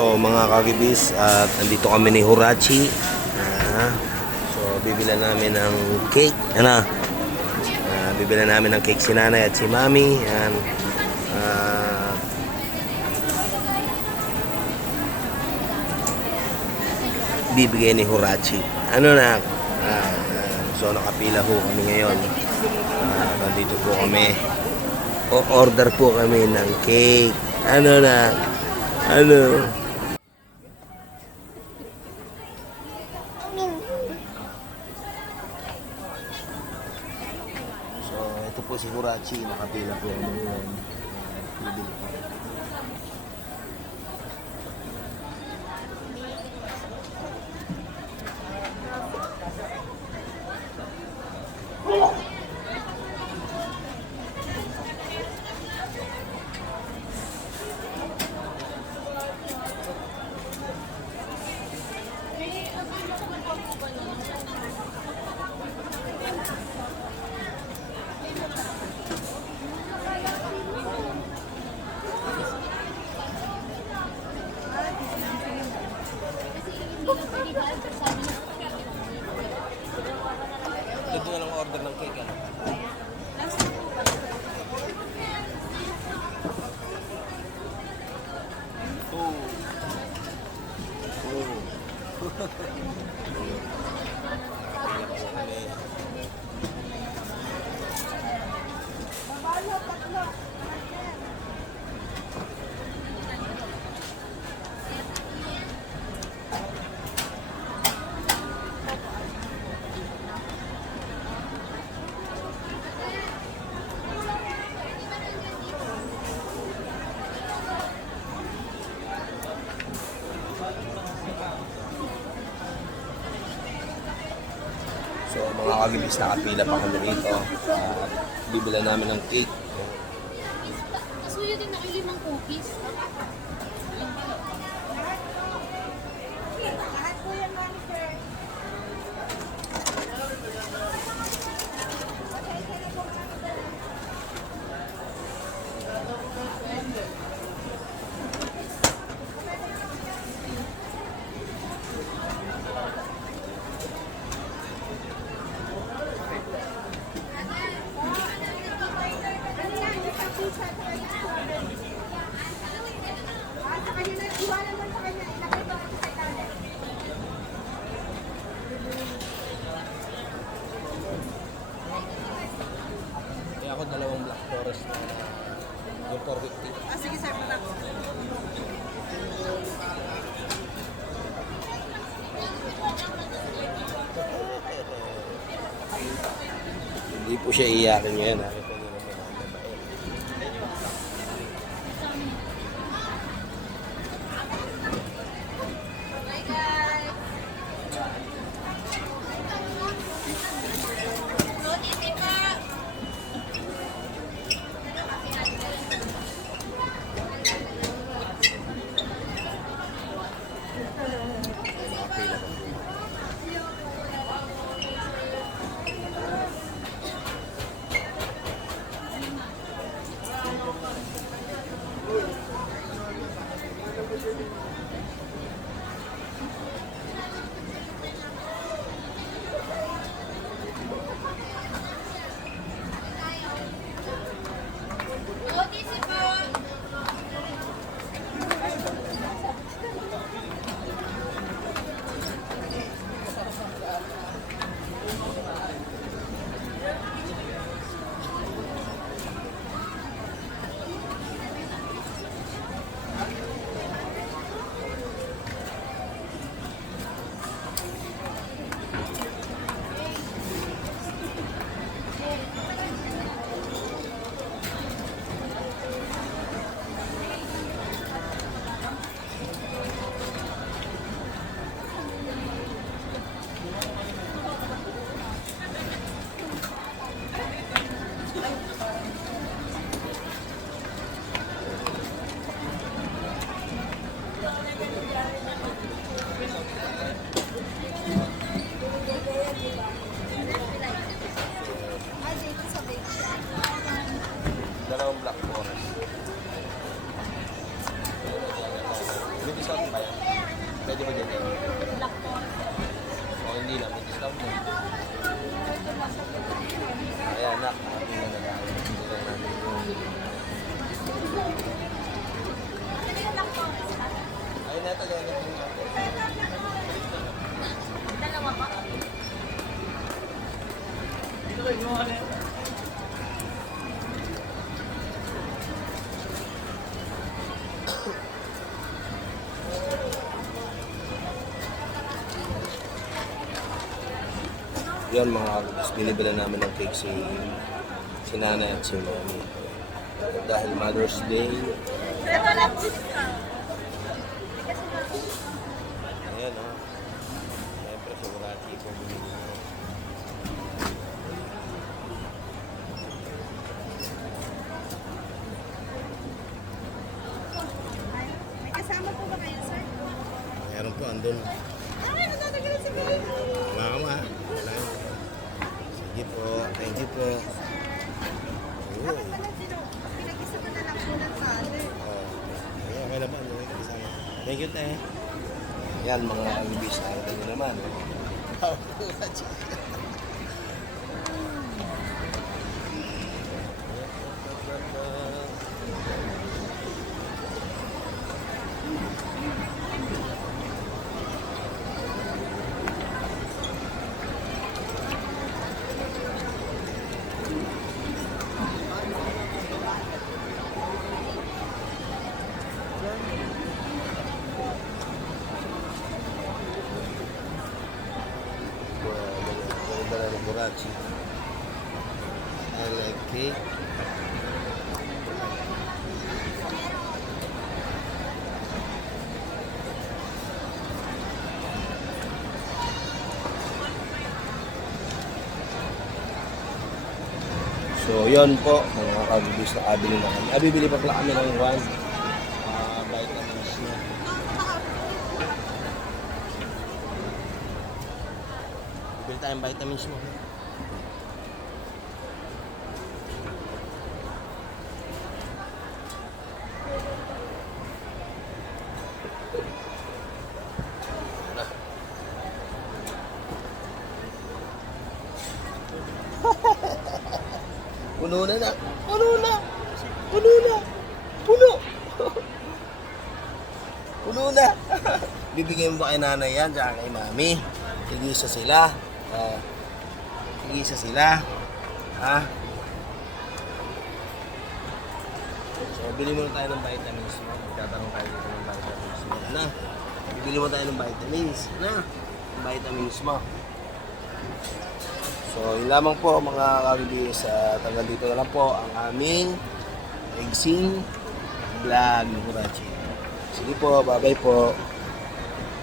So mga kagibis, at andito kami ni Horachi. So bibilan namin ng cake. Bibilan namin ng cake si nanay at si mami. Yan. Bibigay ni Horachi. So nakapila po kami ngayon. Nandito po kami. O-order po kami ng cake. So, ito po si Horachi. Nakapila po kami ngayon. Bibili po. Ito na lang order ng cake, So mga kagibis, nakapila pa kami rito. Bibilan namin ng cake. Kasuyo din ako 5 cookies. Kaya ako 2 Black Forest na yung 450. Sige, sir, patak. Hindi po siya iyakin ngayon. Nakita niyo naman ang ba yan? Pwede ba dyan? Black po. O hindi na, may discount mo. Ayan, nak. Ating na nag-aaral. Hindi na namin yung... Ayun na ito, gagawin natin. Dalawa pa. Yan mga agos, binibila namin ng cake si nanay at si mami. Dahil Mother's Day, ayan o. Siyempre, sigurati po bumili na. May kasama po ba kayo, sir? Meron po, andun. Ay, natatagal si Baby. Mama. Sige po, thank you po. Uy. Dapat pala pinag-isa ka na lang po ng father. Ay, okay naman. Okay ka kasama. Thank you, te. Yan, mga ibis na ito nyo naman. Ganda ng Burachi. I like cake. So, yon po, mga kabibis na kabili na kami. Bibili pa pala kami ng one. Vitamins na. Bibili tayong vitamins mo. Puno na na. Puno na. Puno na. Puno. Puno na. Bibigyan mo kay nanay yan, tsaka kay mami. Tigisa sila. Tigisa sila. Ha? So, bili muna tayo ng vitamins. Magtatanong tayo dito ng vitamins. Na. Bibili mo tayo ng vitamins. Na. Vitamins mo. So, yun lamang po mga kabibis. Tanggal dito na lang po ang aming Egsing Vlog. Sige po, bye-bye po.